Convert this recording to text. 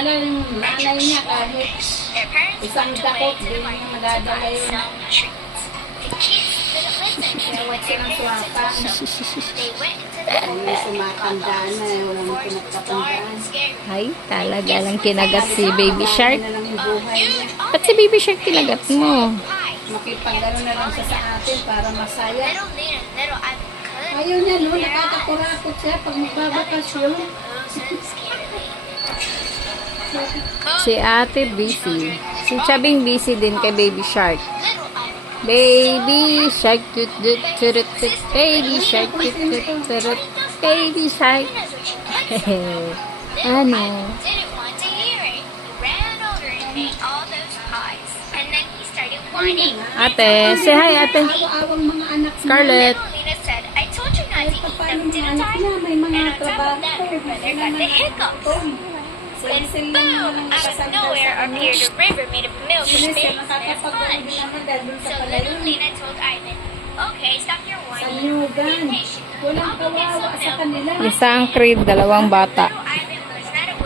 Lalo yung nanay niya kahit isang went dakot, away to di the niya madadala yun. their silang Kung may sumatandaan na, eh, walang scary. Ay, talaga lang kinagat si Baby Shark. Ba't si Baby Shark kinagat mo? Makipagano na lang siya sa atin para masaya. Ayaw niya, no? Nakakakurakot siya pag magbabakasyon. Si ate busy. Si Chabing busy din kay Baby Shark. Baby Shark, tut tut turut tut. Baby Shark, tut tut turut. Baby Shark. ano? ate all those pies. And then he started whining. Ate, say hi ate. Mga anak. Scarlett. Said, I told you not to eat Paano mga anak niya? May mga trabaho. Lang boom, out of nowhere appeared a river made of milk and figs and sa So little Lena told Ivan, okay, stop your whining. Be patient. I'll go get some sa milk. kanila. Isang creed, dalawang bata.